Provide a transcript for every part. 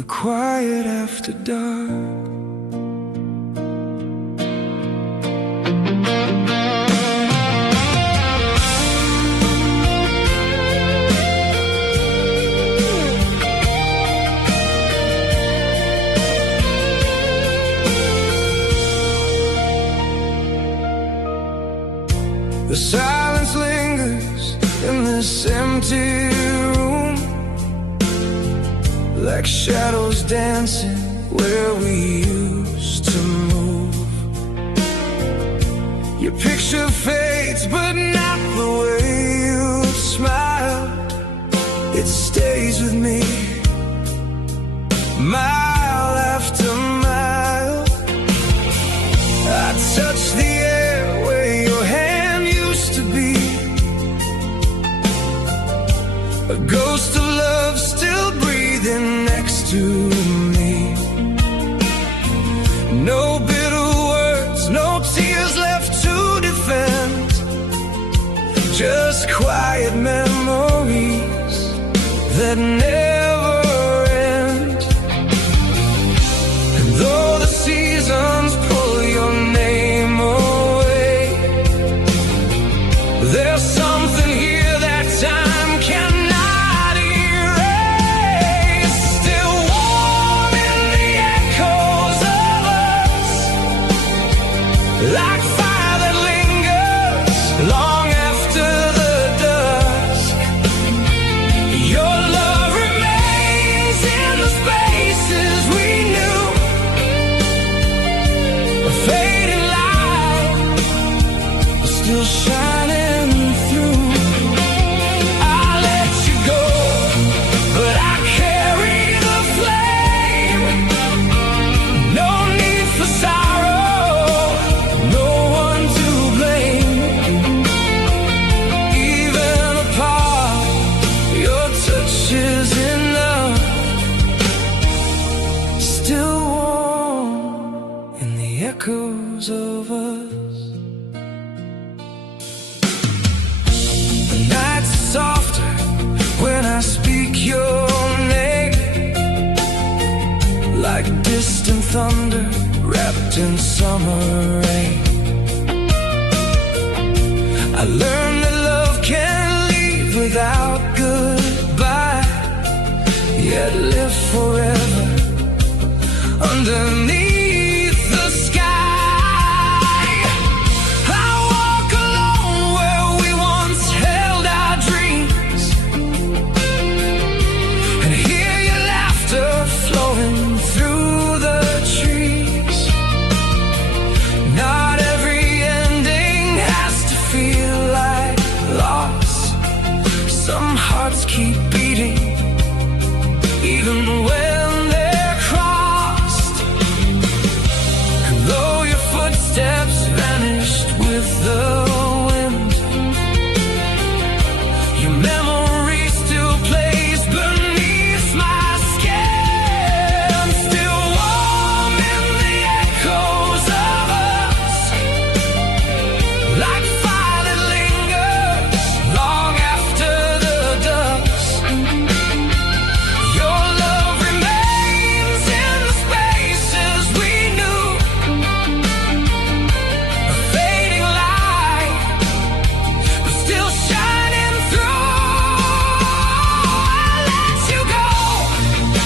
the quiet after dark. The silence lingers in this empty room, like shadows dancing where we used to move. Your picture fades, but not the way you smile. It stays with me, mile after mile. I touch the air where your hand used to be. A ghost of love still breathing next to me. No bitter words, no tears left to defend. Just quiet memories that never end. And though the seasons pull your name away, there's something here that time cannot erase. Still warm in the echoes of us, like fire that lingers long after the dusk. Your love remains in the spaces we knew, a fading light still shining through. I let you go, but I carry the flame. No need for sorrow, no one to blame. Even apart, your touch is enough. Still warm in the echoes of us. The nights are softer when I speak your name, like distant thunder wrapped in summer rain. I learned that love can leave without goodbye, yet live forever underneath the sky. I walk alone where we once held our dreams, and hear your laughter flowing through the trees. Not every ending has to feel like loss. Some hearts keep beating even when they're crossed. And though your footsteps vanished with the wind, your memory still plays beneath my skin. Still warm in the echoes of us, like fire that lingers long after the dusk. Your love remains in the spaces we knew, a fading light, but still shining through. I let you go,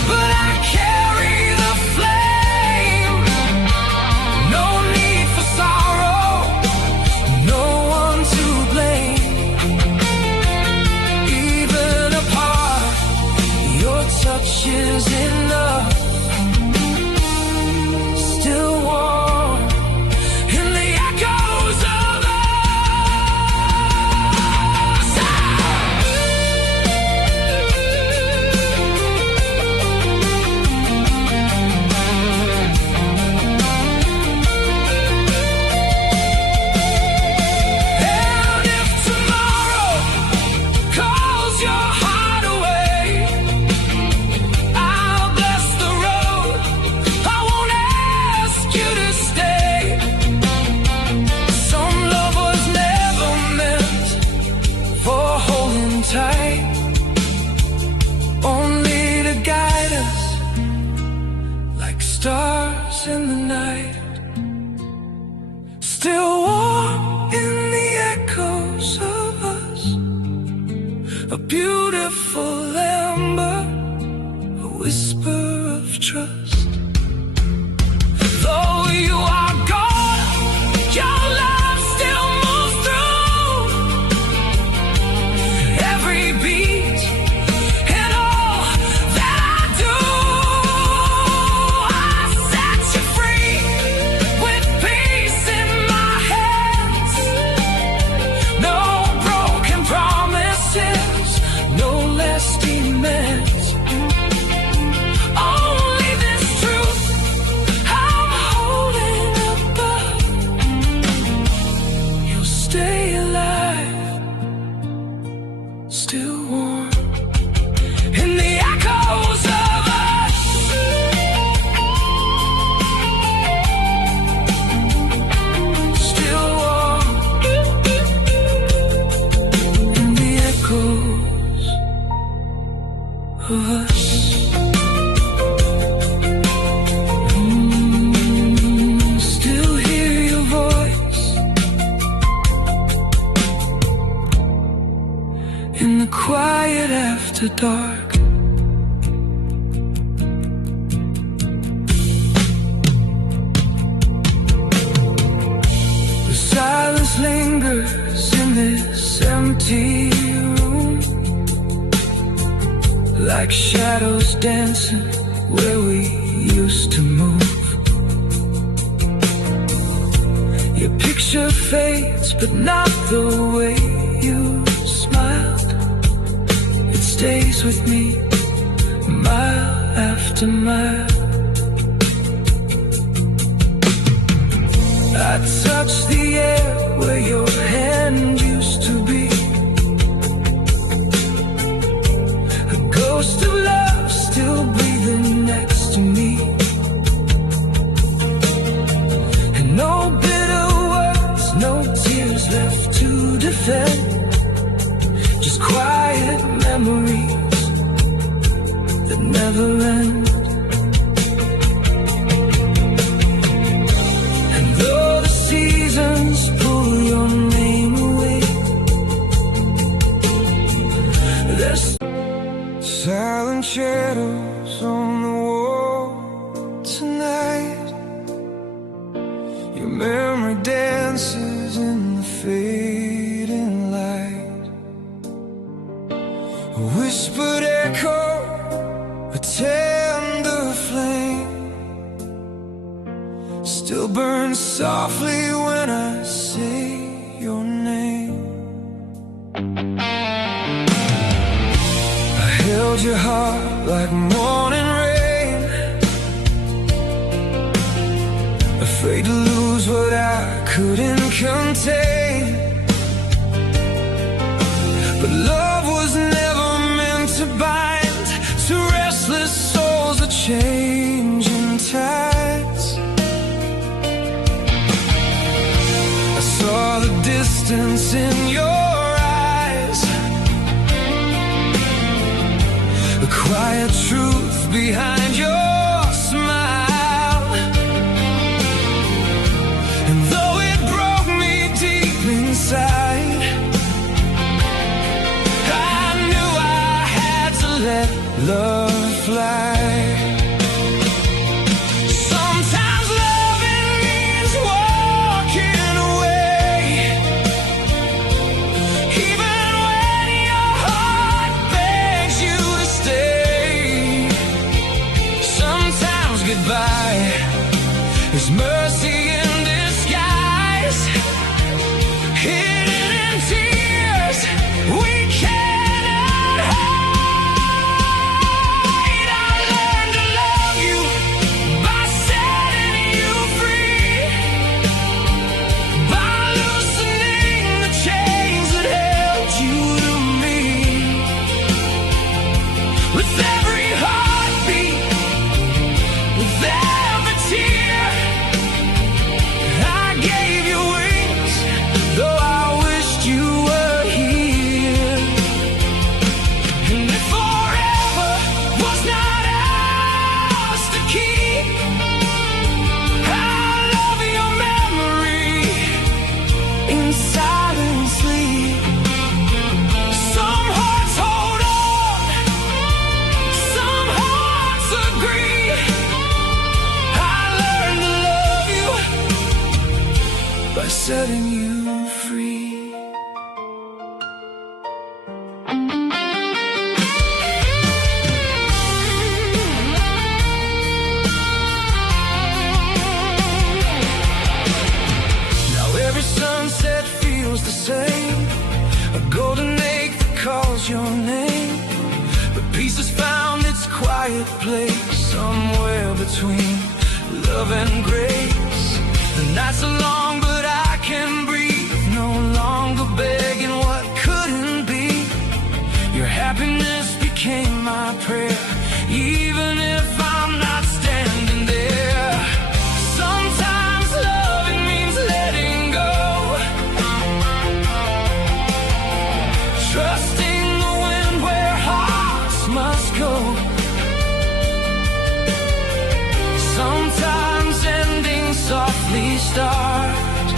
but I carry the flame. No need for sorrow, no one to blame. Even apart, your touch is enough. Still warm in the echoes of us. And if tomorrow calls your heart away, I'll stars in the night, still warm in the echoes of us. A beautiful ember, a whisper of trust. Though you are gone, your love still moves through every beat and all that I do. I set you free with peace in my hands. No broken promises, no less demands. Only this truth I'm holding above. You'll stay alive, still warm in the echoes of us. Still warm in the echoes of us. Still hear your voice in the quiet after dark. The silence lingers in this empty room, like shadows dancing where we used to move. Your picture fades, but not the way you smiled. It stays with me mile after mile. I touch the air where your hand used to be. A ghost of love still breathing next to me. And no bitter words, no tears left to defend. Just quiet memories that never end. And though the seasons pull your name away, there's silent shadows on the wall tonight. Your memory dances in the fading light. A whispered echo, a tender flame, still burns softly when I say your name. I held your heart like morning rain, afraid to lose what I couldn't contain. But love was never meant to bind to restless souls that changing tides. I saw the distance in your eyes, the quiet truth behind your smile. And though it broke me deep inside, I knew I had to let love fly. Sometimes loving means walking away, even when your heart begs you to stay. Sometimes goodbye is mercy in disguise, hidden in tears we cannot hide. I learned to love you by setting you free, by loosening the chains that held you to me. With every heartbeat, with every tear, by setting you free. Now every sunset feels the same, a golden lake that calls your name. But peace has found its quiet place somewhere between love and grace. The nights are long, but I can breathe, no longer begging what couldn't be. Your happiness became my prayer, even if I'm not standing there. Sometimes loving means letting go, trusting the wind where hearts must go. Sometimes endings softly start,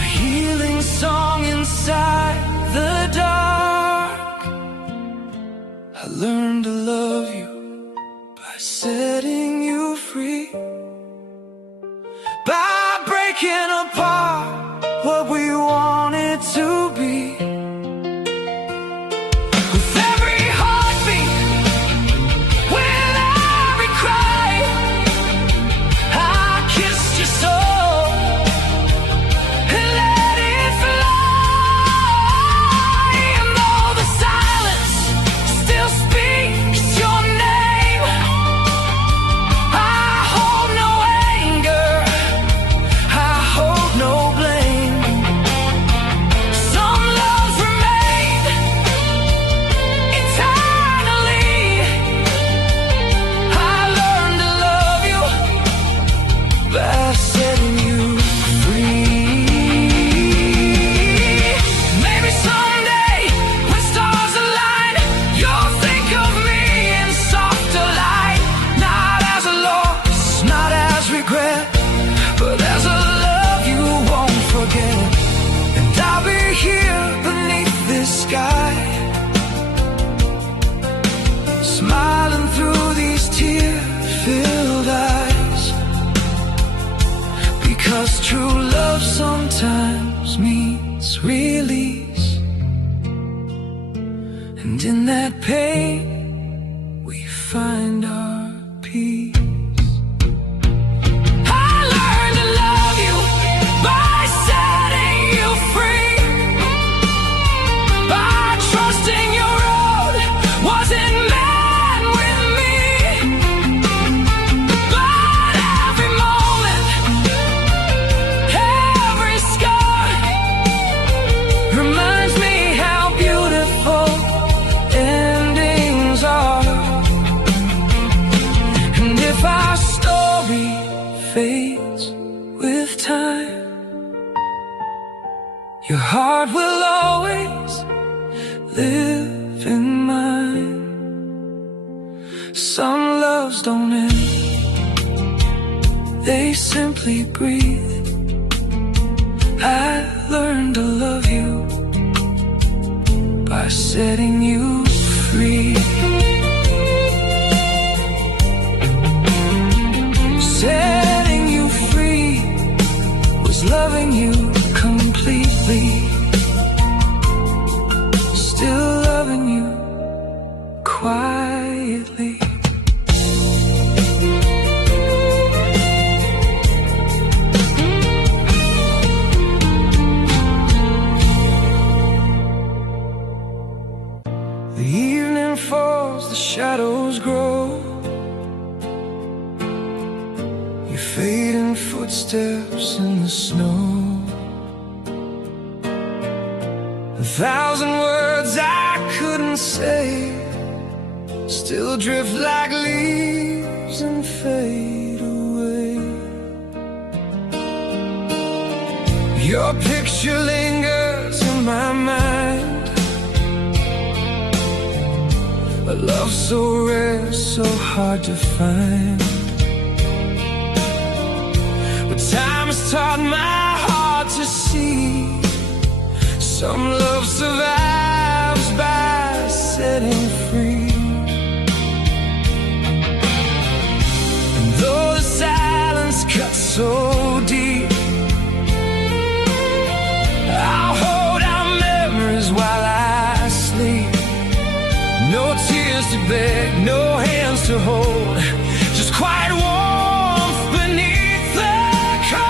a healing song inside the dark. I learned to love you by setting you free, by breaking apart what we wanted to be. With every heartbeat, with every cry, I kissed your soul and let it fly. And though the silence still speaks your name, I hold no anger, I hold no blame. Some loves remain eternally. I learned to love you by setting you free. Maybe someday when stars align, you'll think of me in softer light, not as a loss, not as regret, but as a love you won't forget. And I'll be here beneath this sky, smiling through these tear-filled eyes, because true love sometimes means release. And in that pain we find our peace. I learned to love you by setting you free, by trusting your road wasn't meant with me. But every moment, every scar reminds me how beautiful endings are. And if our story fades with time, your heart will always live in mine. Some loves don't end, they simply breathe. I learned to love you by setting you free. Setting you free was loving you completely, still loving you quietly. The evening falls, the shadows grow, your fading footsteps in the snow. A thousand words I couldn't say still drift like leaves and fade away. Your picture lingers in my mind, a love so rare, so hard to find. But time has taught my heart to see, some love survives by setting free. And though the silence cuts so deep, to beg, no hands to hold, just quiet warmth beneath the cold.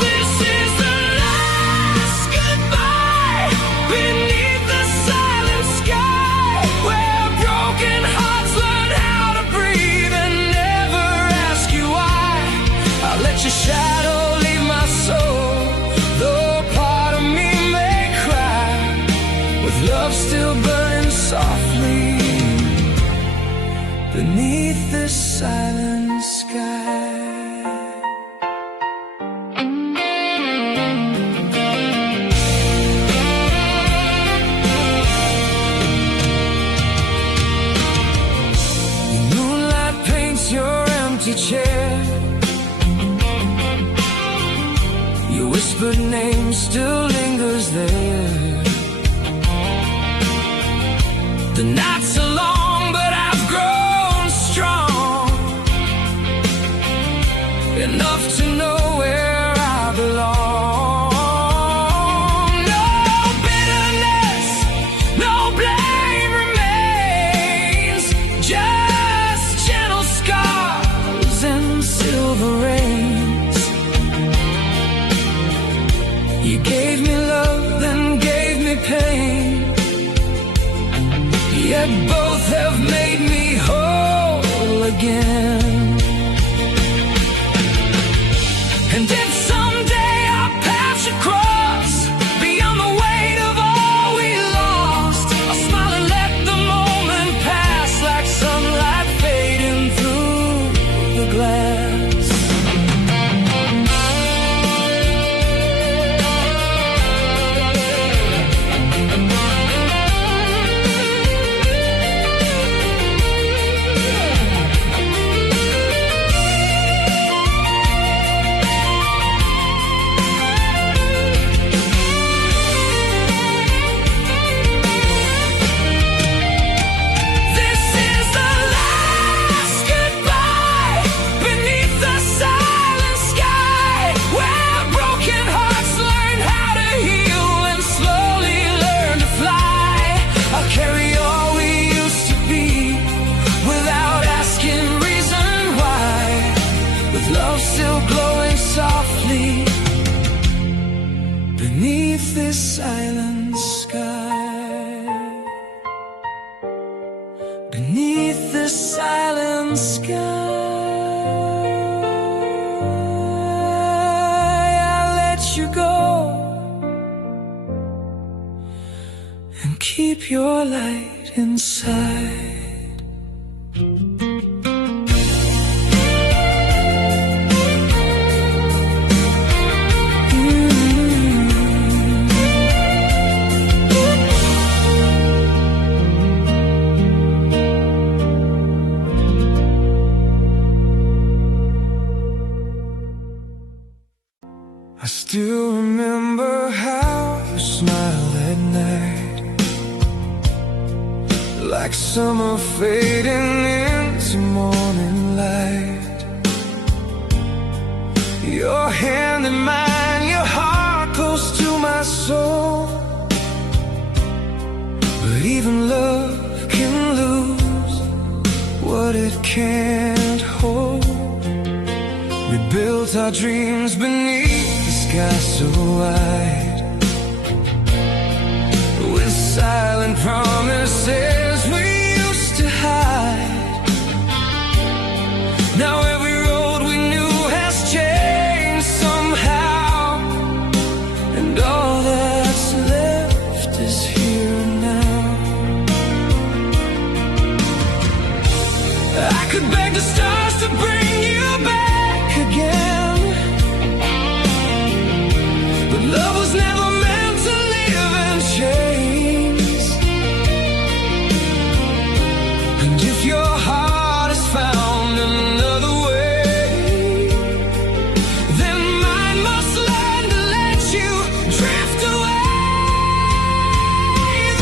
This is the last goodbye beneath the silent sky, where broken hearts learn how to breathe and never ask you why. I'll let your shadow leave my soul, though part of me may cry, with love still burning softly beneath the silent sky. The moonlight paints your empty chair, your whispered name still lingers there. The nights are long, but I've grown strong enough to know where I belong. No bitterness, no blame remains, just gentle scars and silver rains. You gave me love, then gave me pain, yet both have made me whole again. And if someday our paths should cross beyond the weight of all we lost, I'll smile and let the moment pass like sunlight fading through the glass. Beneath this silent sky, beneath this silent sky, I let you go and keep your light inside. I still remember how you smiled at night, like summer fading into morning light. Your hand in mine, your heart close to my soul. But even love can lose what it can't hold. We built our dreams beneath the sky so wide, with silent promises we used to hide. Now every road we knew has changed somehow, and all that's left is here now. I could beg the stars to bring you back again, but love was never meant to live in chains. And if your heart has found another way, then mine must learn to let you drift away.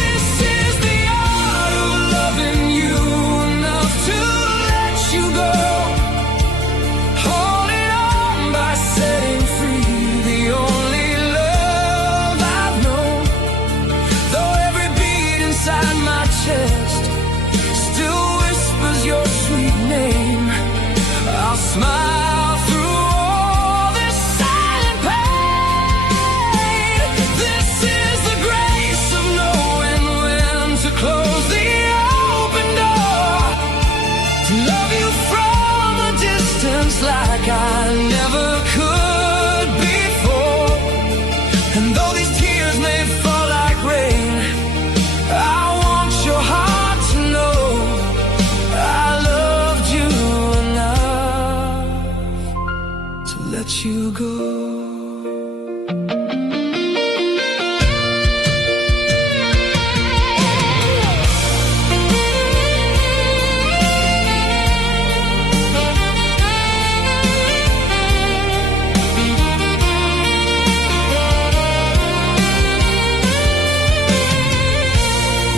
This is the art of loving you enough to let you go, holding on by setting free the only love I've known. Though every beat inside my chest smile through all this silent pain. This is the grace of knowing when to close the open door, to love you from a distance like I never could before. And though these tears may fall like rain, I want your heart to know I loved you enough to let you go.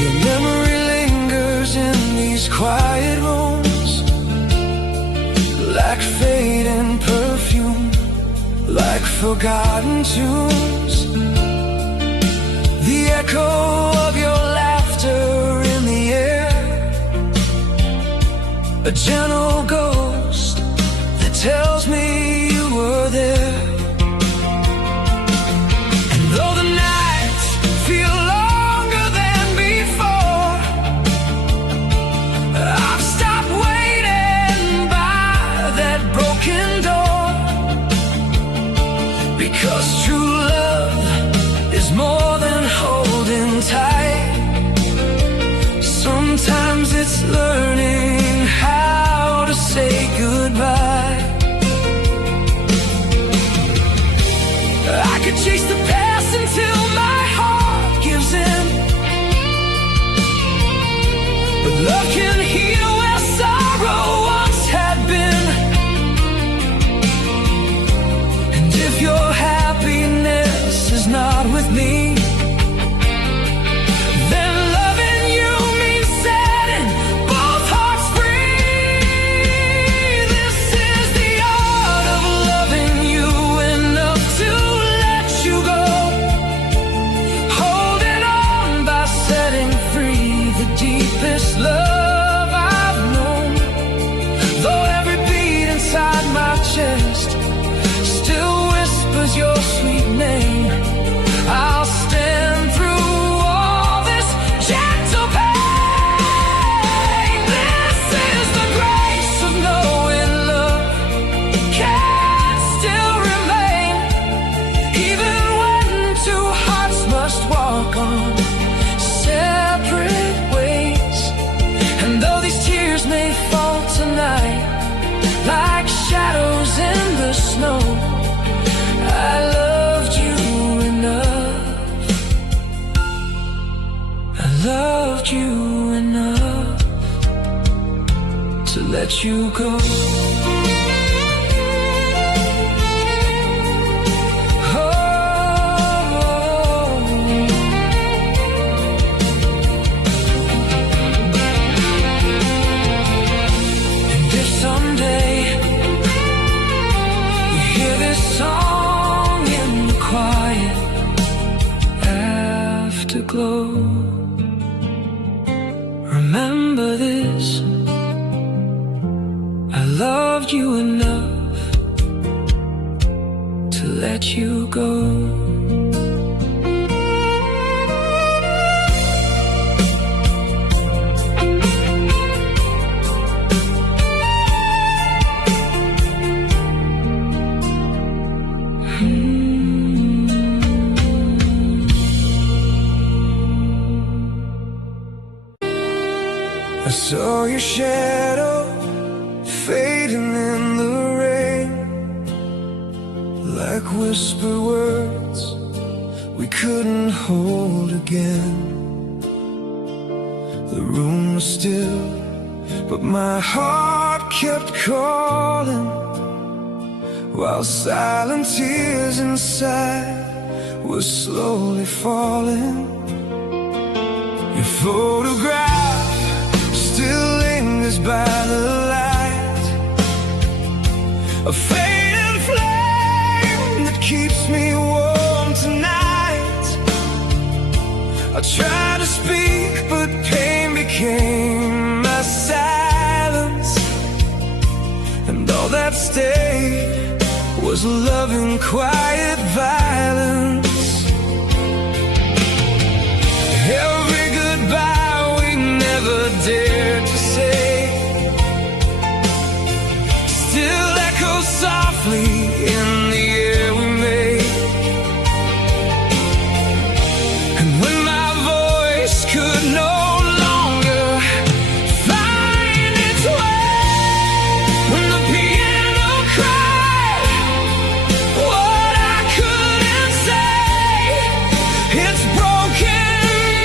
Your memory lingers in these quiet rooms, like fading perfume, like forgotten tunes. The echo of your laughter in the air, a gentle ghost that tells me you were there. And though the nights feel longer than before, I've stopped waiting by that broken door, because true love is more than holding tight. Sometimes it's learning how to say goodbye. I could chase the past until my heart gives in, but love can heal where sorrow once had been. And if your happiness is not with me, then loving you means setting both hearts free. This is the art of loving you enough to let you go, holding on by setting free the deepest love I've known. Though every beat inside my chest still whispers your sweet name, I'll stand through all this gentle pain. This is the grace of knowing love can still remain, even when two hearts must walk on separate ways. And though these tears may fall tonight like shadows in the snow, I loved you enough. I loved you enough to let you go. And if someday you hear this song in the quiet afterglow, remember this: I loved you enough to let you go. I saw your shadow fading in the rain, like whispered words we couldn't hold again. The room was still, but my heart kept calling, while silent tears inside were slowly falling. Your photograph still lingers by the light, a fading flame that keeps me warm tonight. I tried to speak, but pain became my silence, and all that's stayed was loving quiet violence. Every goodbye we never dared to say still echoes softly in the air we made. And when my voice could no longer find its way, when the piano cried what I couldn't say, its broken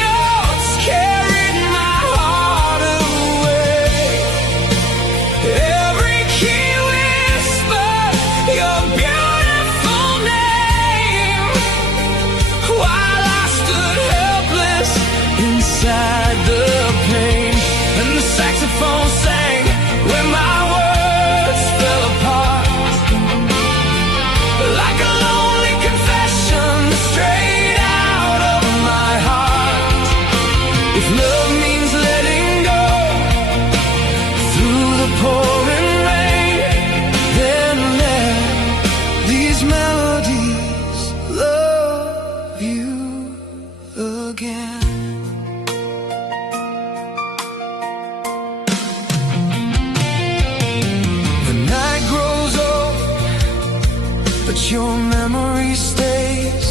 notes carried my heart away. Every key whispered your beautiful name, while I stood helpless inside the pain. And the saxophone sang when my words fell apart, like a lonely confession straight out of my heart. If love means letting go through the pouring rain, then let these melodies love you again. The night grows old, but your memory stays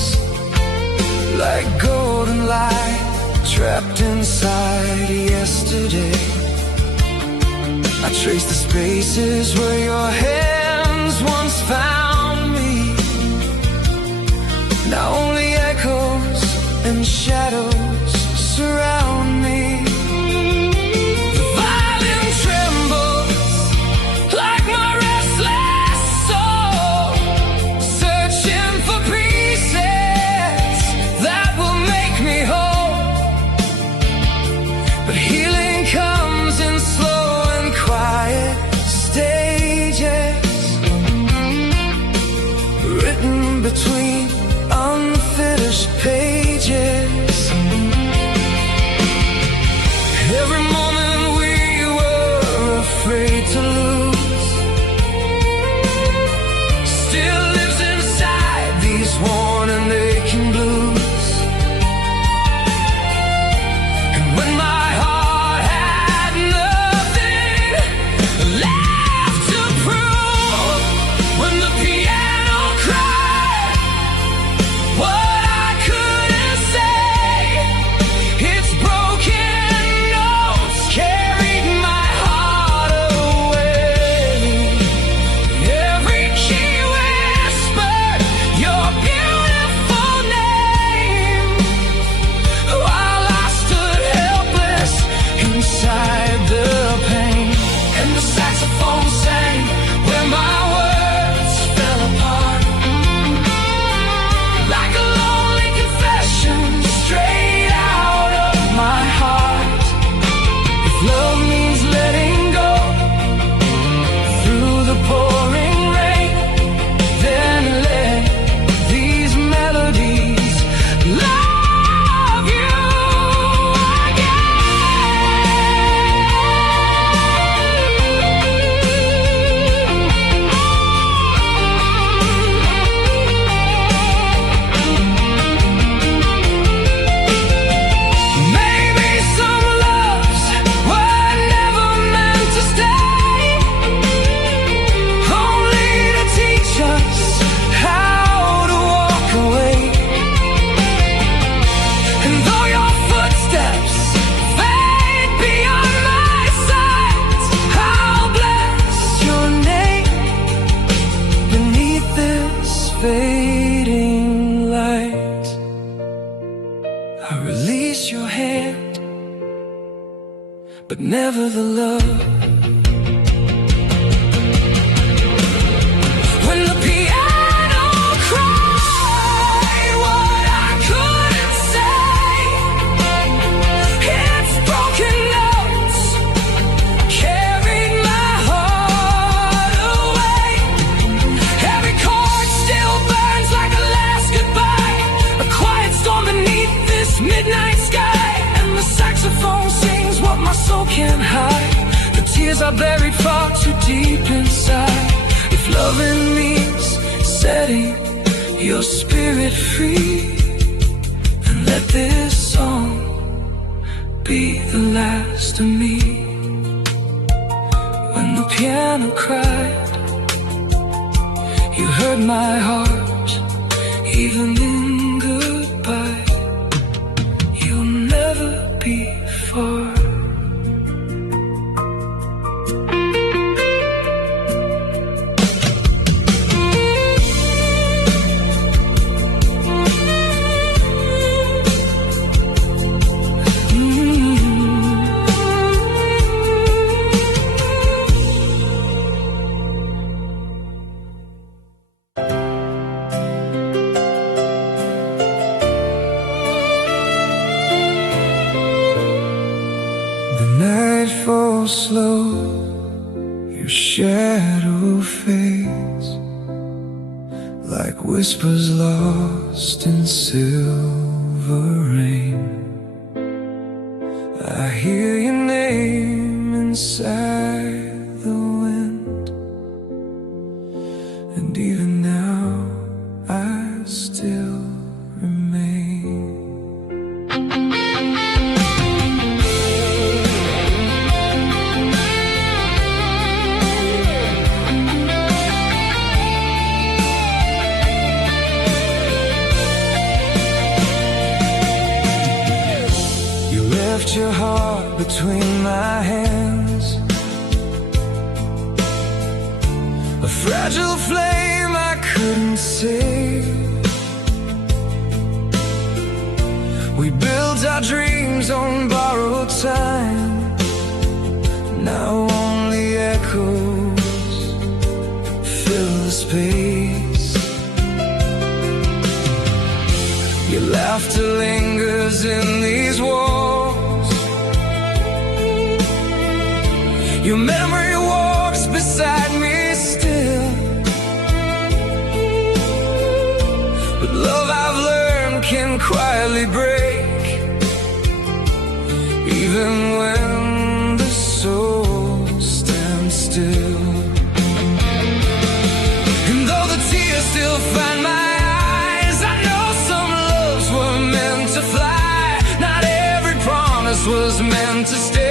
like golden light trapped inside yesterday. I trace the spaces where your hands once found me. Now only echoes and shadows surround me. The violin trembles like my restless soul, searching for pieces that will make me whole. But healing comes in slow and quiet stages, written between unfinished pages. Every moment we were afraid to lose still lives inside these worn and aching blues. And when my heart had nothing left to prove, when the piano cried what I couldn't say, its broken notes carried my heart away. Every key whispered your beautiful name, while I stood helpless inside the pain. And the saxophone sang where my words fell apart, like a lonely confession straight out of my heart. If love means letting go through the pouring rain, then let these melodies love you Maybe some loves were never meant to stay, only to teach us how to walk away. And though your footsteps fade beyond my sight, I'll bless your name beneath this fading light. I release your hand, but never the love. When the piano cried what I couldn't say, its broken notes carried my heart away. Every chord still burns like a last goodbye, a quiet storm beneath this midnight sky. And the saxophone sings what my soul can't hide, the tears are buried far too deep inside. If loving means setting your spirit free, and let this song be the last of me. When the piano cried, you heard my heart, even in goodbye. You'll never be far. Slow, your shadow fades like whispers lost in silver rain. I hear your name inside the wind, and even now I still remain. Your heart between my hands, a fragile flame I couldn't save. We built our dreams on borrowed time, now only echoes fill the space. Your laughter lingers in these walls, your memory walks beside me still. But love I've learned can quietly break, even when the soul stands still. And though the tears still find my eyes, I know some loves were meant to fly. Not every promise was meant to stay.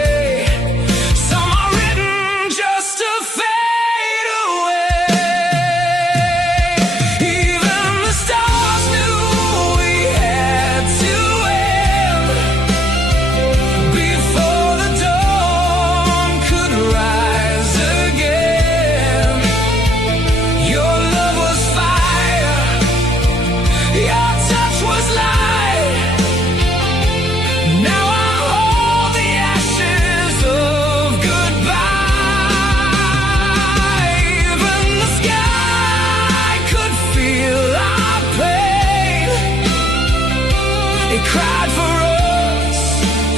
Cried for us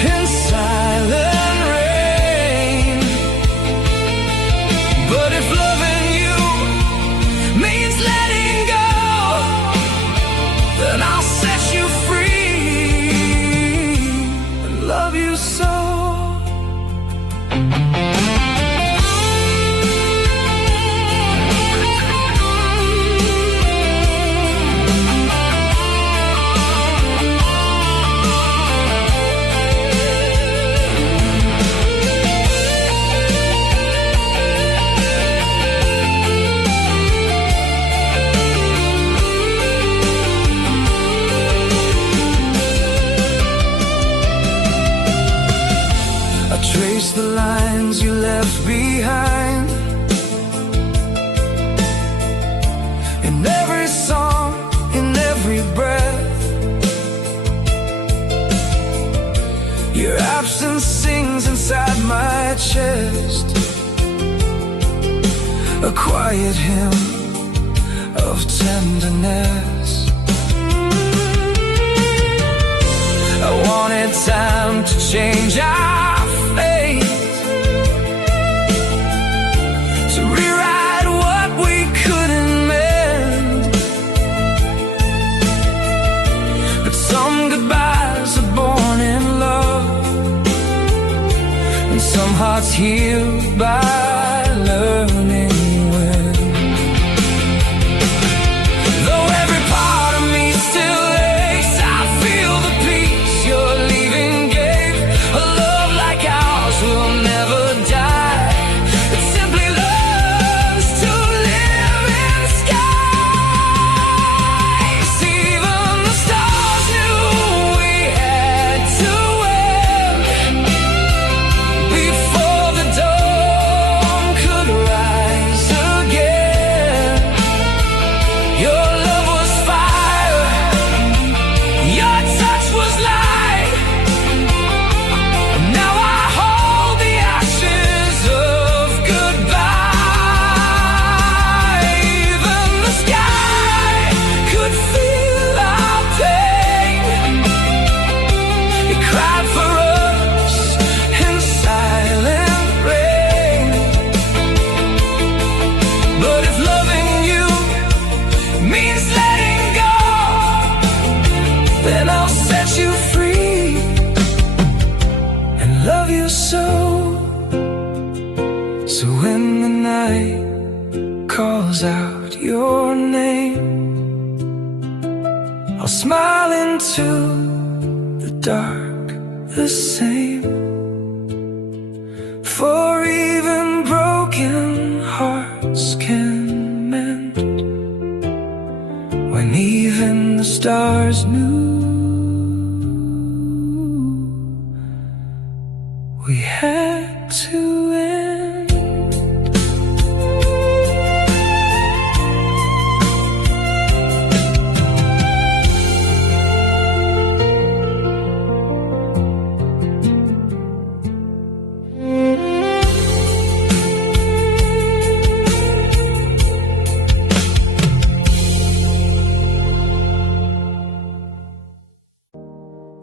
in silent rain. But if loving you means letting go, then I'll set you free and love you so. Trace the lines you left behind in every song, in every breath. Your absence sings inside my chest, a quiet hymn of tenderness. I wanted time to change our fate, to rewrite what we couldn't mend. But some goodbyes are born in love, and some hearts healed by learning when. So when the night calls out your name, I'll smile into the dark the same. For even broken hearts can mend when even the stars knew we had to end.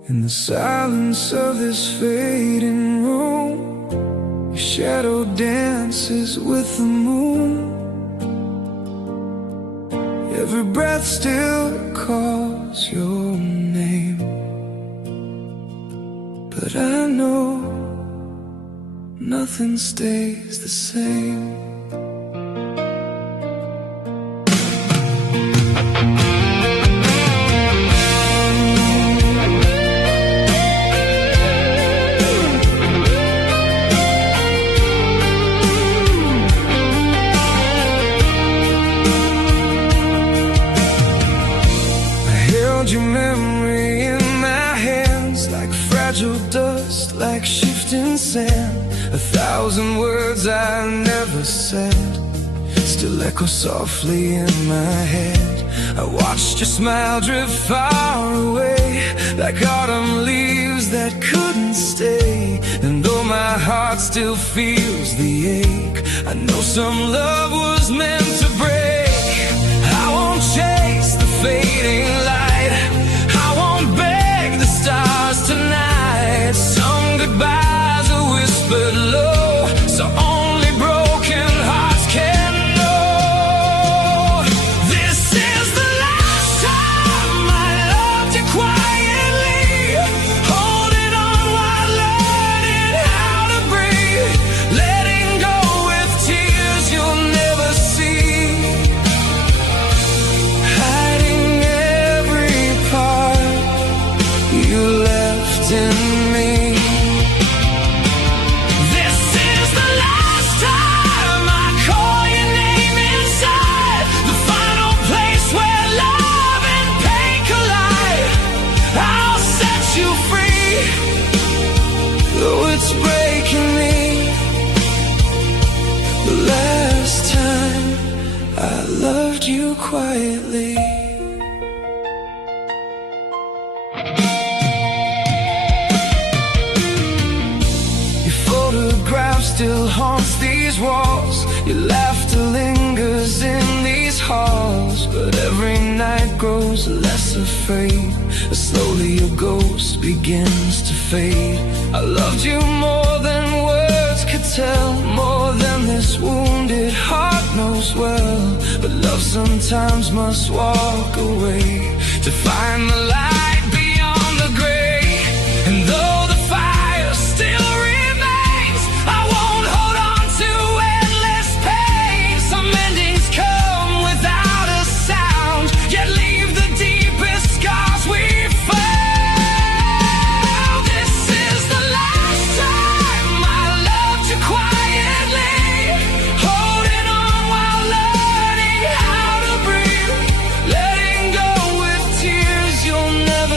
In the silence of this fading room, your shadow dances with the moon. Every breath still calls your name, but I know nothing stays the same. Your memory in my hands, like fragile dust, like shifting sand. 1,000 words I never said still echo softly in my head. I watched your smile drift far away, like autumn leaves that couldn't stay. And though my heart still feels the ache, I know some love was meant to break. I won't chase the fading light, stars tonight. Some goodbyes are whispered low, so only broken hearts can know. This is the last time I loved you quietly, holding on while learning how to breathe, letting go with tears you'll never see, hiding every part you left in me. This is the last time I call your name inside, the final place where love and pain collide. I'll set you free, though it's breaking me. The last time I loved you quietly. Still haunts these walls, your laughter lingers in these halls, but every night grows less afraid as slowly your ghost begins to fade. I loved you more than words could tell, more than this wounded heart knows well, but love sometimes must walk away to find the light beyond the gray. And though the fire still never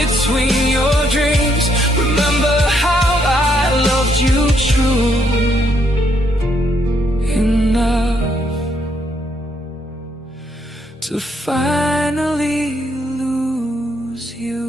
between your dreams. Remember how I loved you true enough to finally lose you.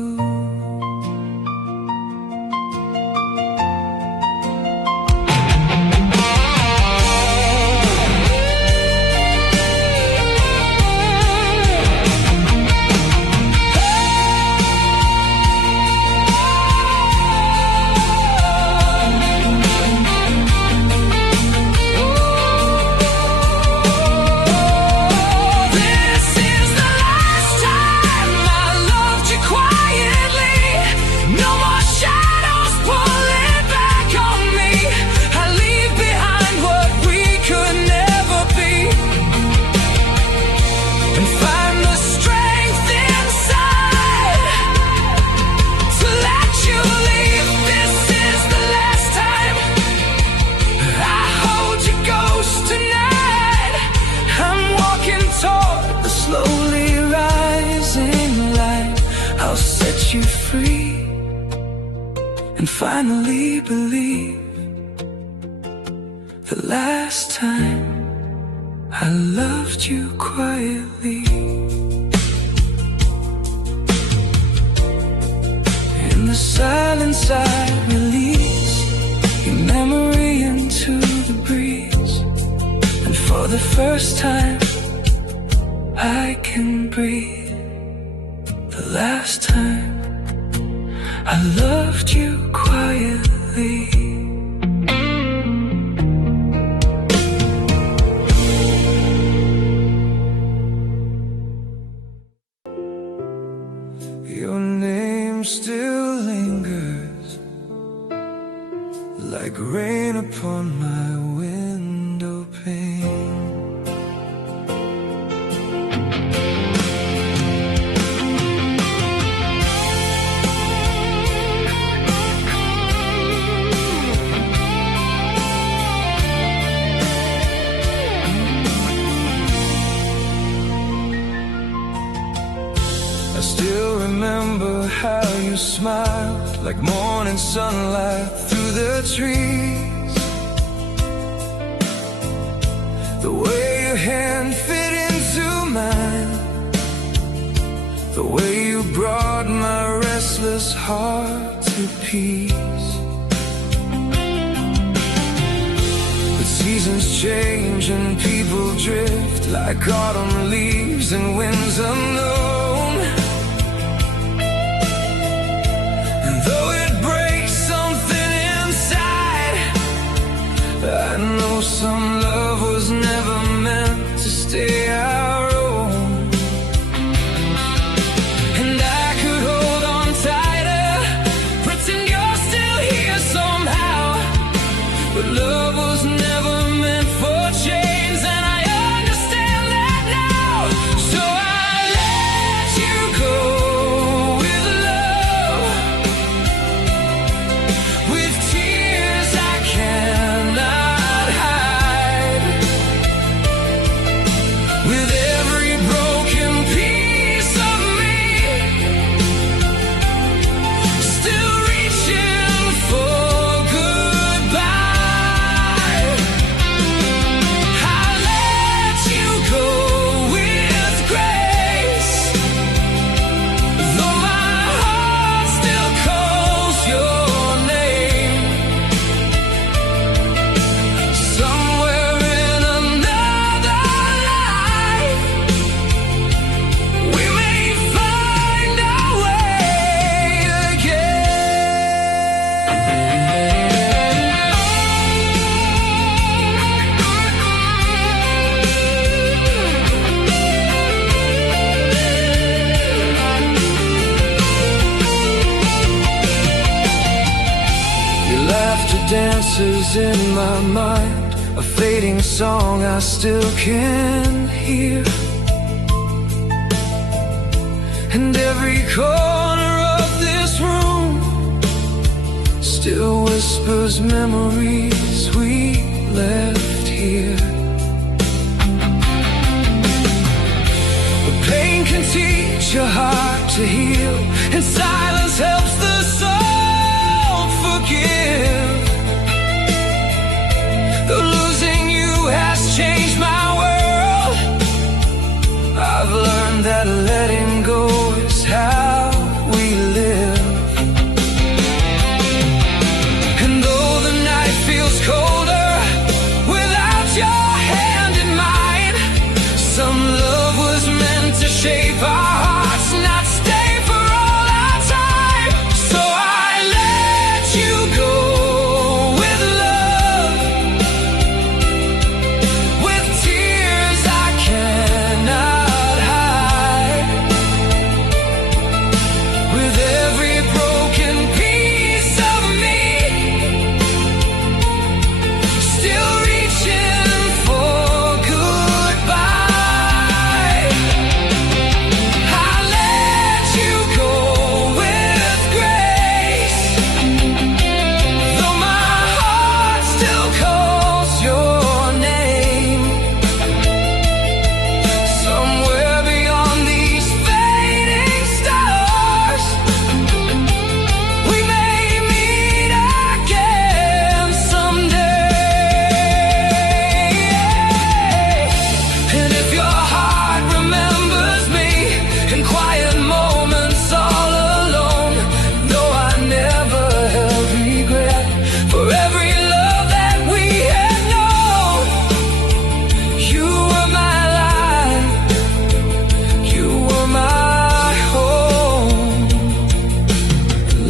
Slowly rising light, I'll set you free and finally believe the last time I loved you quietly. In the silence I release your memory into the breeze, and for the first time I can breathe. The last time I loved you quietly. Your name still lingers like rain upon my window pane. I still remember how you smiled like morning sunlight through the trees. The way your hand fit into mine, the way you brought my restless heart to peace. But seasons change and people drift like autumn leaves and winds unknown. Though it breaks something inside, I know some love was never meant to stay our own. And I could hold on tighter, pretend you're still here somehow, but love was never meant for chains, and I understand that now. So I let you go. Dances in my mind, a fading song I still can hear, and every corner of this room still whispers memories we left here. The pain can teach your heart to heal, and silence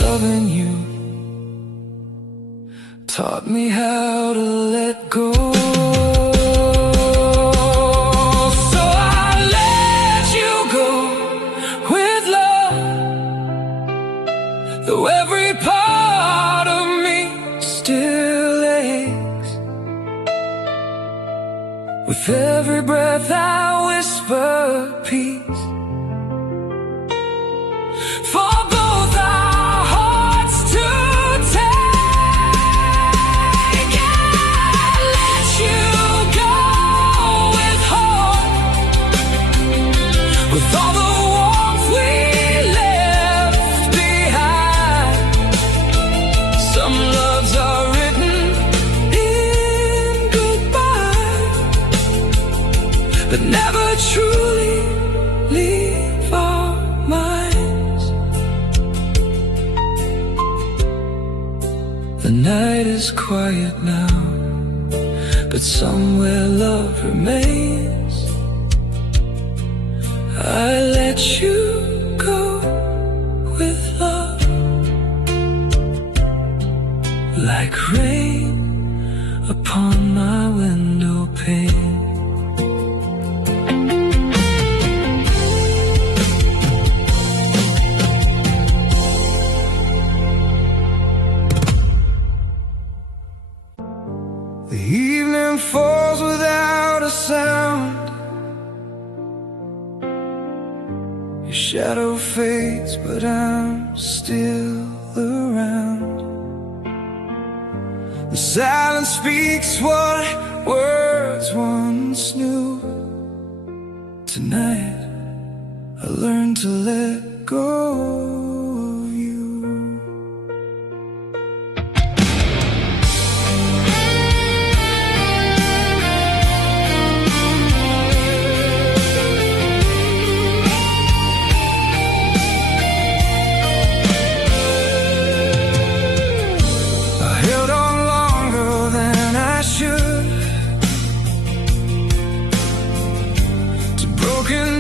loving you taught me how to let go. So I let you go with love, though every part of me still aches. With every breath I whisper peace, for both our hearts to take. I let you go with hope, with all the warmth we left behind. Some loves are written in goodbye, but never truly leave our minds. The night is quiet now, but somewhere love remains. I let you go with love, like rain upon my window pane. The evening falls without a sound. Your shadow fades, but I'm still around. The silence speaks what words once knew. Tonight I learned to let go of you.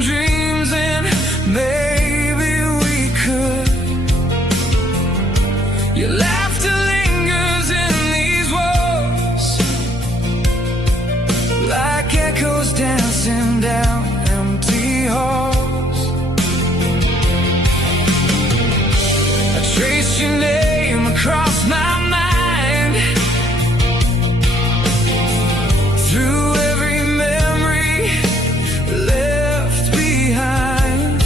Dreams and maybe we could. Your laughter lingers in these walls, like echoes dancing down empty halls. I trace your name across my mind, through every memory left behind.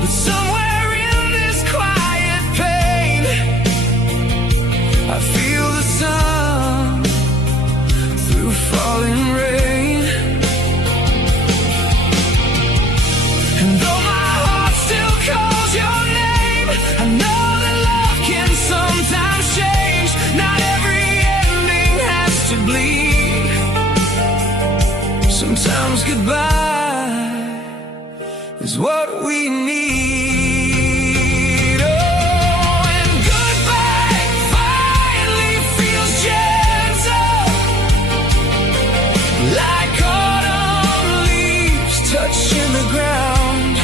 But somewhere in this quiet pain, I feel the sun through falling rain. And though my heart still calls your name, I know that love can sometimes change. Not every ending has to bleed. Sometimes goodbye is what we need. Oh, and goodbye finally feels gentle, like autumn leaves touching the ground.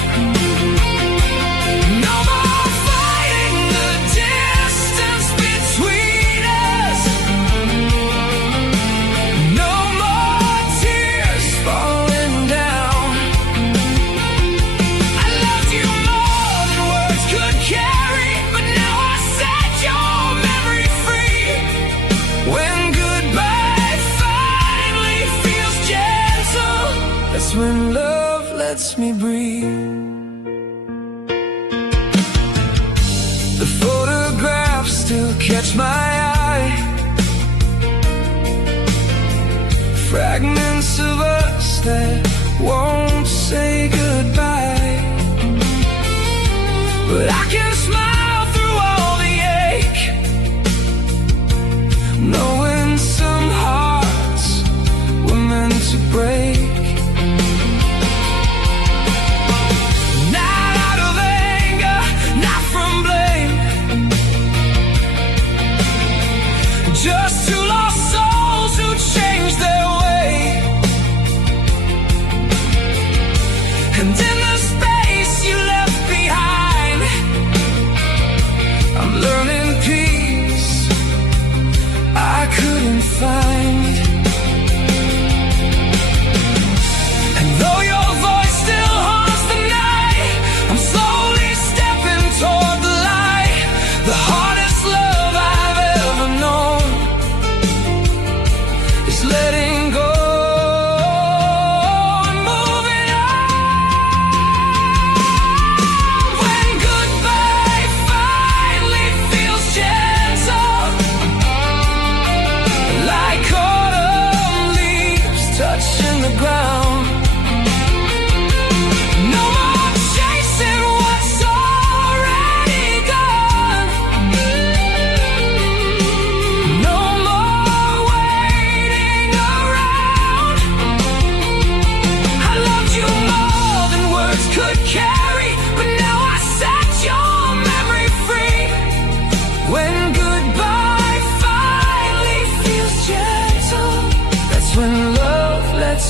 No more fighting the distance between us. No more tears falling down. I loved you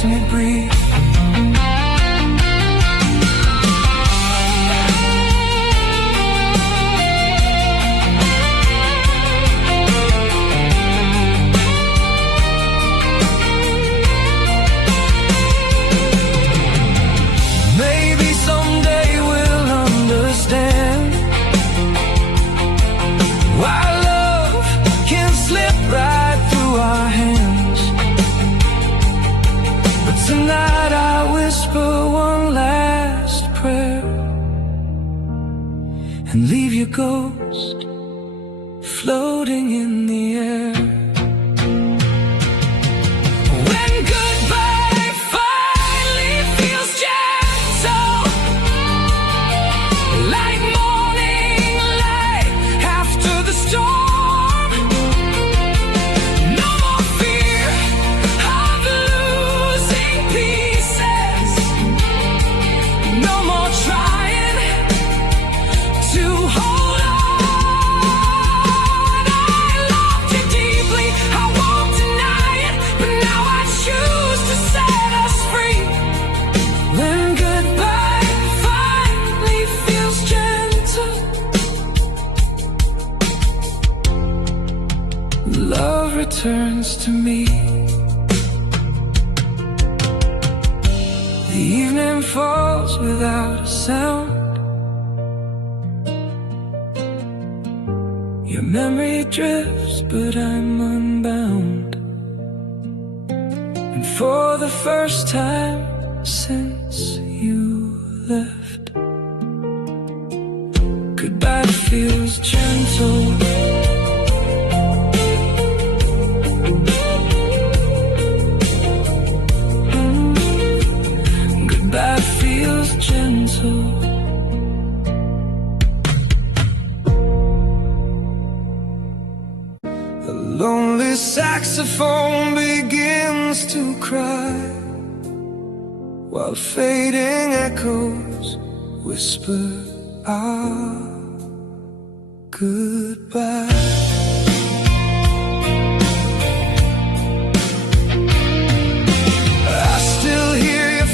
lets me breathe. Tonight I whisper one last prayer and leave your ghost floating in the air. When goodbye finally feels gentle, like morning light after the storm. Love returns to me. The evening falls without a sound. Your memory drifts, but I'm unbound. And for the first time since you left, goodbye feels gentle. Goodbye feels gentle. The lonely saxophone begins to cry, while fading echoes whisper our goodbye.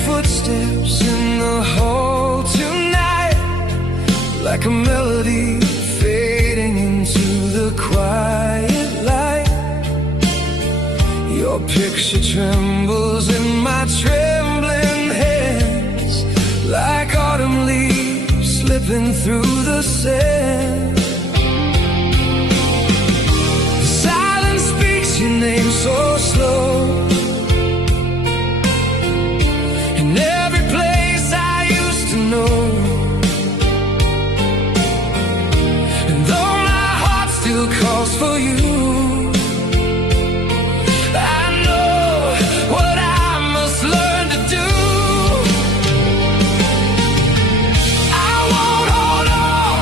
Footsteps in the hall tonight, like a melody fading into the quiet light. Your picture trembles in my trembling hands, like autumn leaves slipping through the sand. The silence speaks your name so slow. Every place I used to know, and though my heart still calls for you, I know what I must learn to do. I won't hold on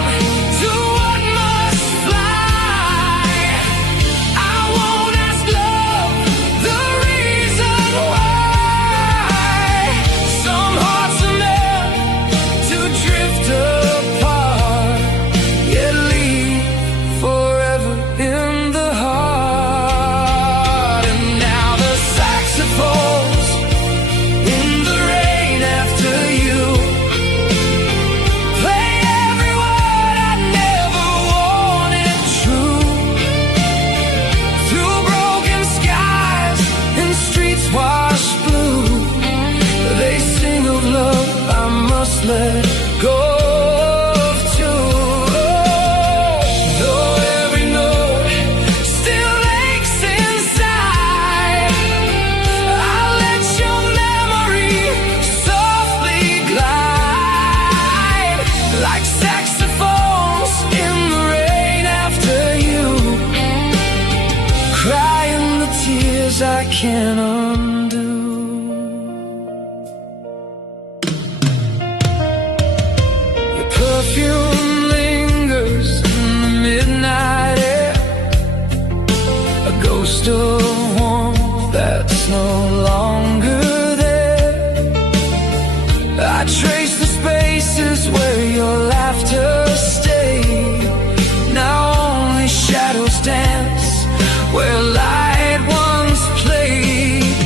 to what must fly. I won't ask love the reason why. Let go of too. Though every note still aches inside, I'll let your memory softly glide, like saxophones in the rain after you, crying the tears I can't undo. Perfume lingers in the midnight air, a ghost of warmth that's no longer there. I trace the spaces where your laughter stayed. Now only shadows dance where light once played.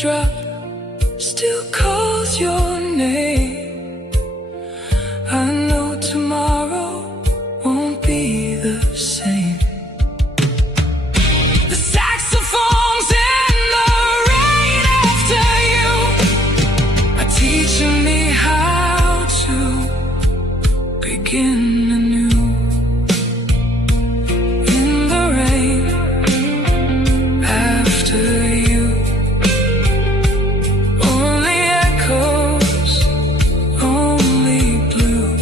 teardrop still calls your name. I know tomorrow won't be the same. The saxophones in the rain after you are teaching me how to begin anew. In the rain after you, only echoes, only blue,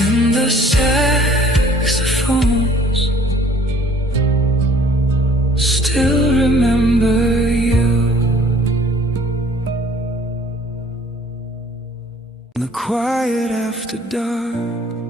and the saxophones still remember you. In the quiet after dark,